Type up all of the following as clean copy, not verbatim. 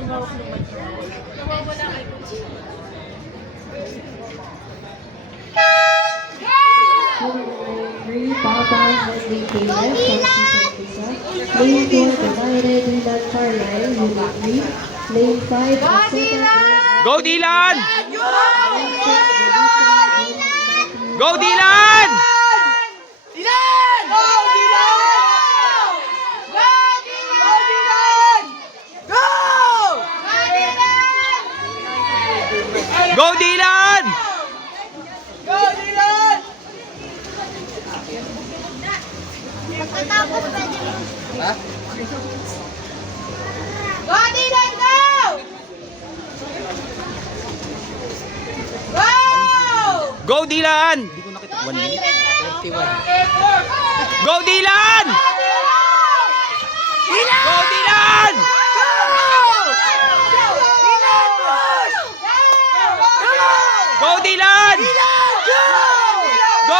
yung hawak naman. Nawawala kayo. Three, Papa Henry Caleb from Season Pisa. Lane 4 divided with that far line, Unit 3. Lane 5, Go Dylan! Go Dylan! Go Dylan! Pagkatapos pwede mo. Ha? Go, Dylan, go! Go! Go Dylan! Hindi ko nakita. 1 minute. 21. Go Dylan! Go Dylan! Go Dylan!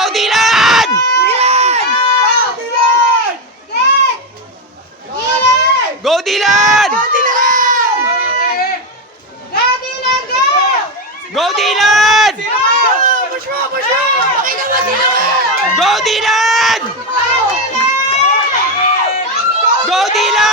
Go Dylan! Go Dylan! Go Dylan! Go Dylan! Go Dylan!